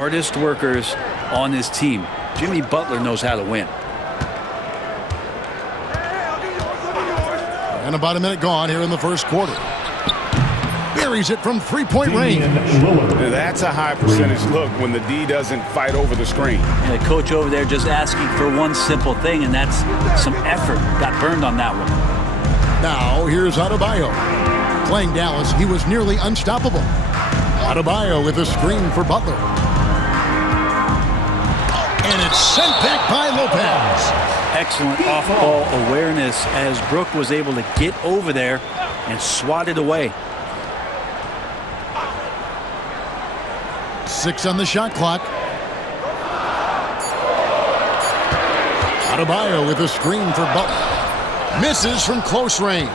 Hardest workers on his team. Jimmy Butler knows how to win. And about a minute gone here in the first quarter. Buries it from three-point range. That's a high percentage look when the D doesn't fight over the screen. And the coach over there just asking for one simple thing, and that's some effort. Got burned on that one. Now here's Adebayo. Playing Dallas, he was nearly unstoppable. Adebayo with a screen for Butler. And it's sent back by Lopez. Excellent off-ball awareness as Brook was able to get over there and swat it away. 6 on the shot clock. Adebayo with a screen for Butler. Misses from close range.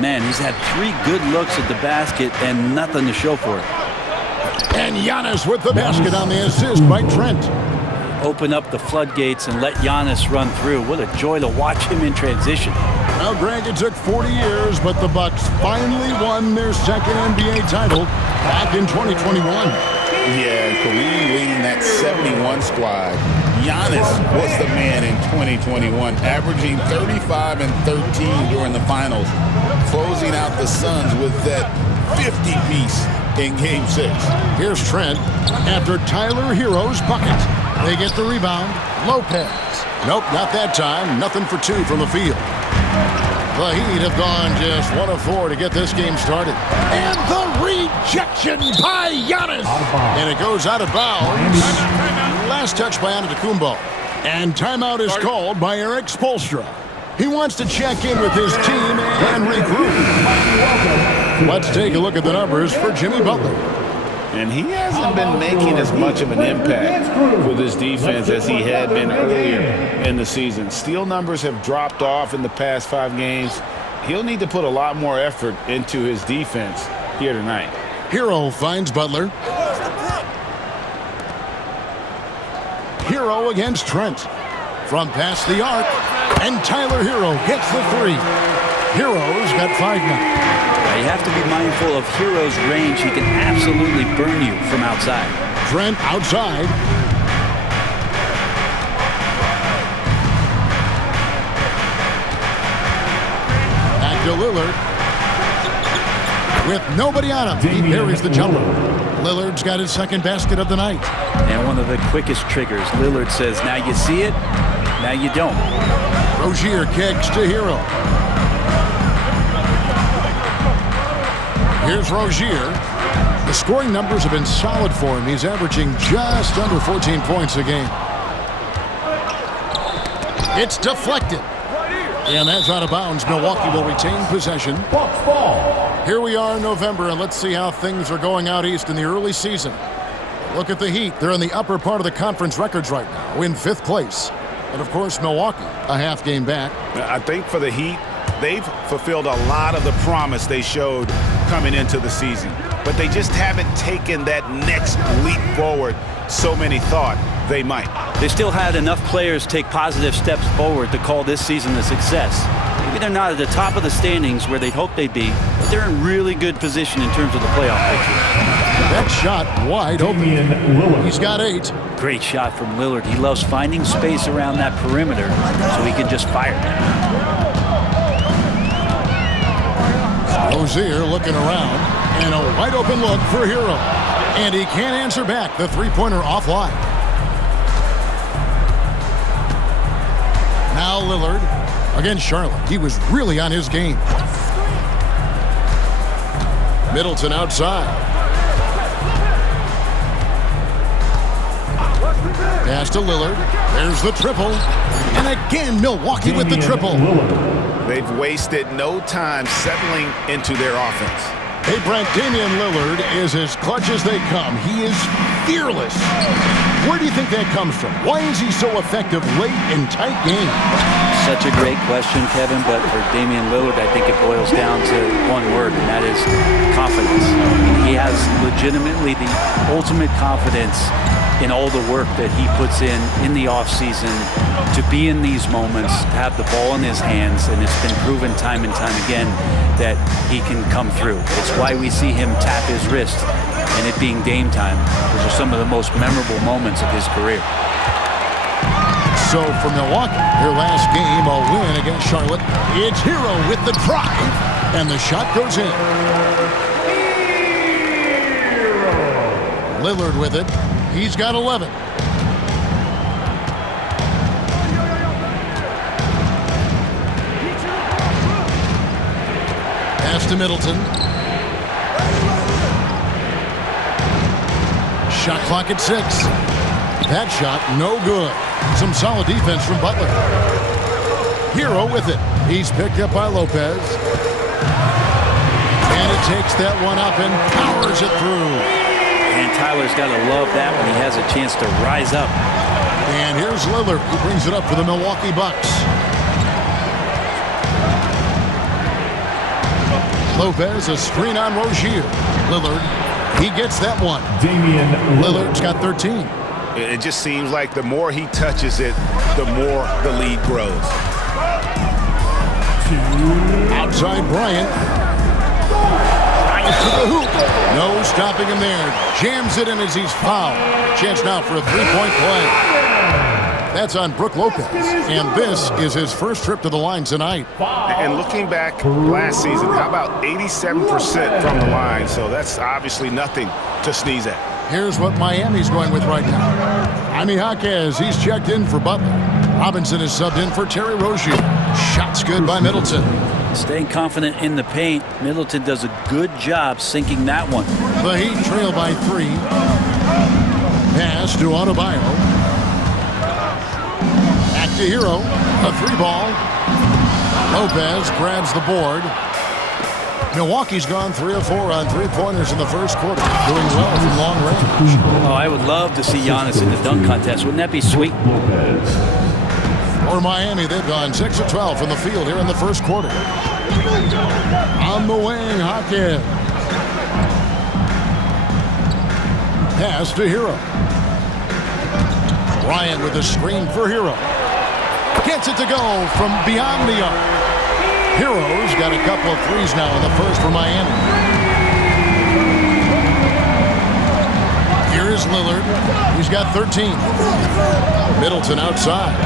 Man, he's had 3 good looks at the basket and nothing to show for it. And Giannis with the basket on the assist by Trent. Open up the floodgates and let Giannis run through. What a joy to watch him in transition. Now, Greg, it took 40 years, but the Bucks finally won their second NBA title back in 2021. Yeah, Kareem leading that 71 squad. Giannis was the man in 2021, averaging 35 and 13 during the finals, closing out the Suns with that 50-piece in Game 6. Here's Trent after Tyler Hero's bucket. They get the rebound. Lopez. Nope, not that time. Nothing for 2 from the field. The Heat have gone just 1 of 4 to get this game started. And the rejection by Giannis. And it goes out of bounds. Last touch by Antetokounmpo. And timeout is called by Eric Spoelstra. He wants to check in with his team and regroup. Let's take a look at the numbers for Jimmy Butler. And he hasn't been making as much of an impact with his defense as he had been earlier in the season. Steal numbers have dropped off in the past 5 games. He'll need to put a lot more effort into his defense here tonight. Hero finds Butler. Hero against Trent. From past the arc. And Tyler Hero gets the 3. Hero's got 5 now. You have to be mindful of Hero's range. He can absolutely burn you from outside. Trent outside. Back to Lillard. With nobody on him, he buries the jumper. Lillard's got his second basket of the night. And one of the quickest triggers. Lillard says, now you see it, now you don't. Rozier kicks to Hero. Here's Rozier. The scoring numbers have been solid for him. He's averaging just under 14 points a game. It's deflected. And that's out of bounds. Milwaukee will retain possession. Here we are in November, and let's see how things are going out east in the early season. Look at the Heat. They're in the upper part of the conference records right now, in 5th place. And, of course, Milwaukee, a half game back. I think for the Heat, they've fulfilled a lot of the promise they showed coming into the season. But they just haven't taken that next leap forward so many thought they might. They still had enough players take positive steps forward to call this season a success. Maybe they're not at the top of the standings where they'd hope they'd be, but they're in really good position in terms of the playoff picture. That shot wide open. He's got 8. Great shot from Lillard. He loves finding space around that perimeter so he can just fire. Rozier looking around, and a wide open look for Hero. And he can't answer back. The 3-pointer offline. Now Lillard against Charlotte. He was really on his game. Middleton outside. Pass to Lillard. There's the triple. And again, Milwaukee with the triple. They've wasted no time settling into their offense. Hey, Brent, Damian Lillard is as clutch as they come. He is fearless. Where do you think that comes from? Why is he so effective late in tight games? Such a great question, Kevin, but for Damian Lillard, I think it boils down to one word, and that is confidence. He has legitimately the ultimate confidence in all the work that he puts in the offseason to be in these moments, to have the ball in his hands, and it's been proven time and time again that he can come through. It's why we see him tap his wrist and it being Dame time. Those are some of the most memorable moments of his career. So for Milwaukee, their last game, a win against Charlotte. It's Hero with the drive, and the shot goes in. Lillard with it. He's got 11. Pass to Middleton. Shot clock at 6. That shot, no good. Some solid defense from Butler. Hero with it. He's picked up by Lopez. And it takes that one up and powers it through. And Tyler's got to love that when he has a chance to rise up. And here's Lillard, who brings it up for the Milwaukee Bucks. Lopez, a screen on Rozier. Lillard, he gets that one. Damian Lillard's got 13. It just seems like the more he touches it, the more the lead grows. Outside Bryant. Bryant to the hoop. No stopping him there. Jams it in as he's fouled. Chance now for a three-point play. That's on Brook Lopez. And this is his first trip to the line tonight. And looking back last season, how about 87% from the line? So that's obviously nothing to sneeze at. Here's what Miami's going with right now. Jaime Jaquez, he's checked in for Butler. Robinson is subbed in for Terry Rozier. Shots good by Middleton. Staying confident in the paint, Middleton does a good job sinking that one. The Heat trail by 3. Pass to Adebayo. Back to Hero. A 3-ball. Lopez grabs the board. Milwaukee's gone 3 of 4 on three-pointers in the first quarter, doing well from long range. Oh, I would love to see Giannis in the dunk contest. Wouldn't that be sweet? For Miami, they've gone 6 of 12 from the field here in the first quarter. On the wing, Jaquez. Pass to Hero. Bryant with a screen for Hero. Gets it to go from beyond the arc. Hero's got a couple of threes now in the first for Miami. Here is Lillard. He's got 13. Middleton outside.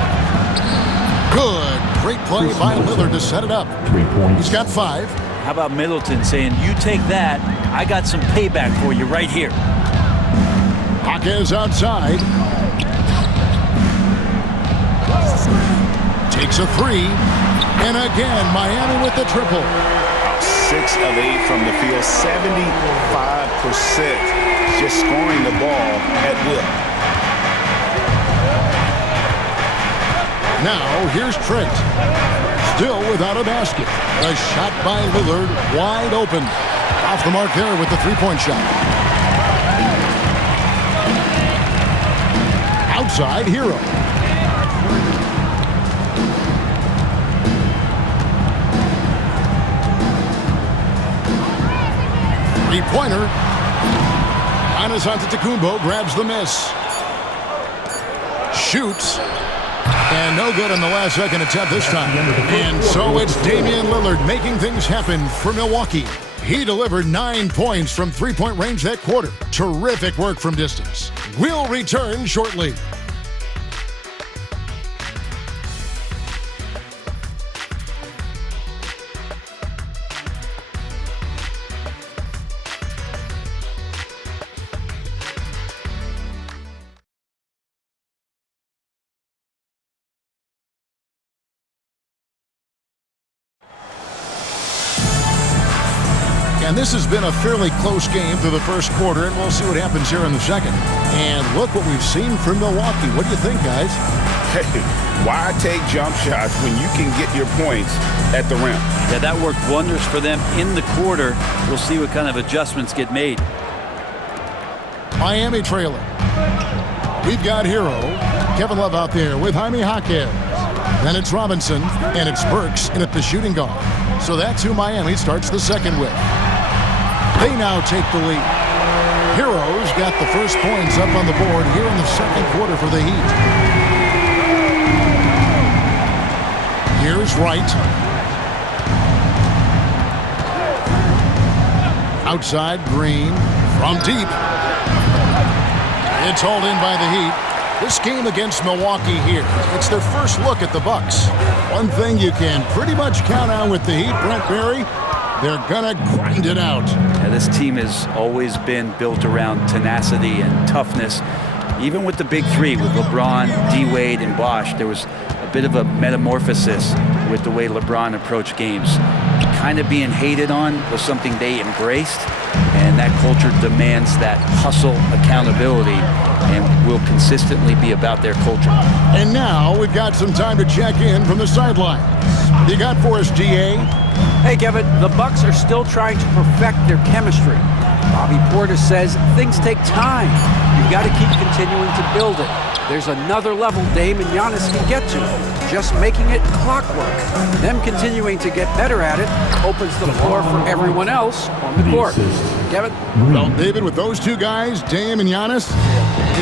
Good. Great play by Lillard to set it up. 3 points. He's got 5. How about Middleton saying, you take that, I got some payback for you right here. Jaquez outside. Takes a 3. And again, Miami with the triple. 6 of 8 from the field, 75%. Just scoring the ball at will. Now, here's Trent. Still without a basket. A shot by Lillard, wide open. Off the mark there with the three-point shot. Outside, Hero. Three-pointer. Giannis Antetokounmpo grabs the miss. Shoots. And no good on the last second attempt this time. And so it's Damian Lillard making things happen for Milwaukee. He delivered 9 points from three-point range that quarter. Terrific work from distance. We'll return shortly. And this has been a fairly close game through the first quarter, and we'll see what happens here in the second. And look what we've seen from Milwaukee. What do you think, guys? Hey, why take jump shots when you can get your points at the rim? Yeah, that worked wonders for them in the quarter. We'll see what kind of adjustments get made. Miami trailer. We've got Hero. Kevin Love out there with Jaime Jaquez. Then it's Robinson, and it's Burks in at the shooting guard. So that's who Miami starts the second with. They now take the lead. Hero's got the first points up on the board here in the second quarter for the Heat. Here's Wright. Outside, Green. From deep. It's hauled in by the Heat. This game against Milwaukee here, it's their first look at the Bucks. One thing you can pretty much count on with the Heat, Brent Barry, they're gonna grind it out. Yeah, this team has always been built around tenacity and toughness. Even with the big three, with LeBron, D-Wade, and Bosh, there was a bit of a metamorphosis with the way LeBron approached games. Kind of being hated on was something they embraced, and that culture demands that hustle accountability and will consistently be about their culture. And now we've got some time to check in from the sidelines. What do you got for us, DA? Hey, Kevin, the Bucks are still trying to perfect their chemistry. Bobby Portis says things take time. You've got to keep continuing to build it. There's another level Dame and Giannis can get to. Just making it clockwork. Them continuing to get better at it opens the floor for everyone else on the court. Kevin? Well, David, with those two guys, Dame and Giannis,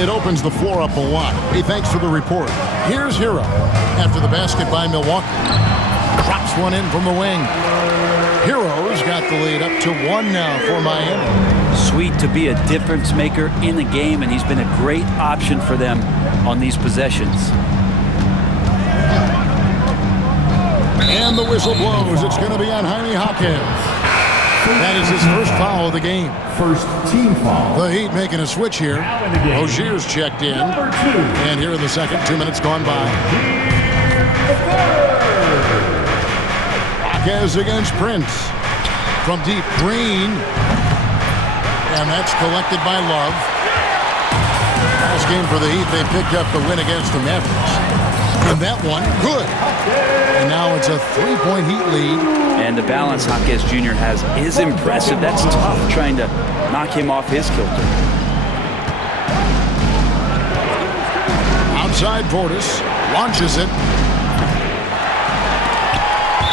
it opens the floor up a lot. Hey, thanks for the report. Here's Hero after the basket by Milwaukee. Drops one in from the wing. Hero's got the lead up to 1 now for Miami. Sweet to be a difference maker in the game, and he's been a great option for them on these possessions. And the whistle blows. It's going to be on Jaime Jaquez. That is his first foul of the game. First team foul. The Heat making a switch here. Rozier's checked in. And here in the second, 2 minutes gone by. Jaquez against Prince. From deep, Green. And that's collected by Love. Last game for the Heat, they picked up the win against the Mavericks. And that one, good. And now it's a 3-point Heat lead. And the balance Jaquez Jr. has is impressive. That's tough, trying to knock him off his kilter. Outside Portis launches it.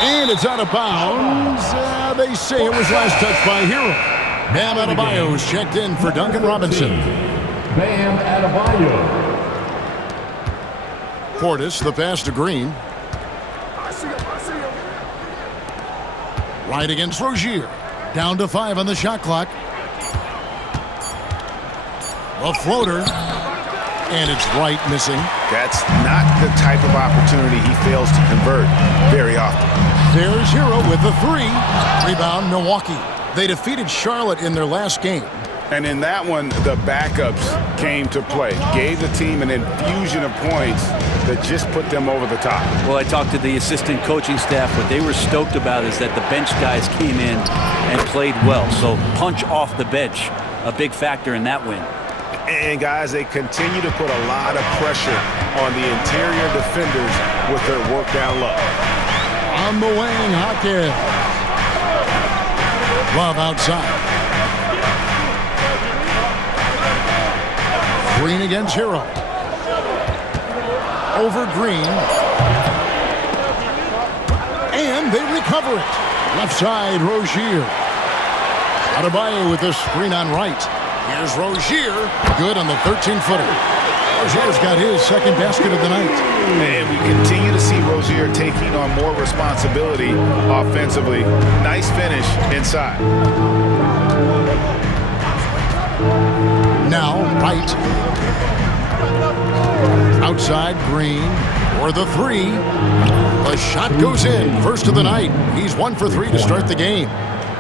And it's out of bounds. They say it was last touched by Hero. Bam Adebayo's checked in for Duncan Robinson. Bam Adebayo. Portis, the pass to Green. Right against Rozier. Down to 5 on the shot clock. A floater. And it's right missing. That's not the type of opportunity he fails to convert very often. There's Hero with the 3. Rebound, Milwaukee. They defeated Charlotte in their last game. And in that one, the backups came to play. Gave the team an infusion of points that just put them over the top. Well, I talked to the assistant coaching staff. What they were stoked about is that the bench guys came in and played well. So punch off the bench, a big factor in that win. And guys, they continue to put a lot of pressure on the interior defenders with their work down low. On the wing, Jaquez. Love outside. Green against Hero. Over Green. And they recover it. Left side, Rozier. Adebayo with the screen on right. Here's Rozier. Good on the 13-footer. Rozier's got his second basket of the night. And we continue to see Rozier taking on more responsibility offensively. Nice finish inside. Now, right. Outside, Green. For the 3. The shot goes in. First of the night. He's 1 for 3 to start the game.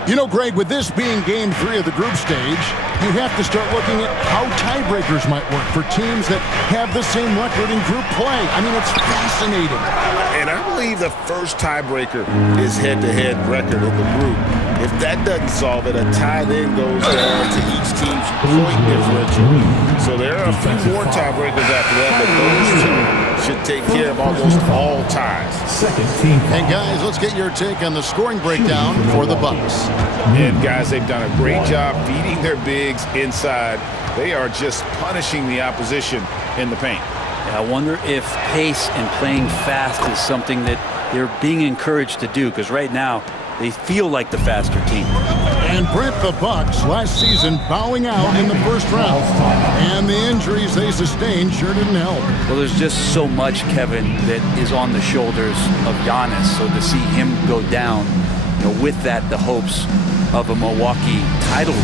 You know, Greg, with this being game 3 of the group stage, you have to start looking at how tiebreakers might work for teams that have the same record in group play. I mean, it's fascinating. And I believe the first tiebreaker is head-to-head record of the group. If that doesn't solve it, a tie then goes down to each team's point differential. So there are a few more tiebreakers after that, but those two should take care of almost all ties. Second team foul. And guys, let's get your take on the scoring breakdown for the Bucks. And guys, they've done a great job feeding their bigs inside. They are just punishing the opposition in the paint. I wonder if pace and playing fast is something that they're being encouraged to do, because right now they feel like the faster team. And Brent, the Bucks last season bowing out in the first round. And the injuries they sustained sure didn't help. Well, there's just so much, Kevin, that is on the shoulders of Giannis. So to see him go down, with that, the hopes of a Milwaukee title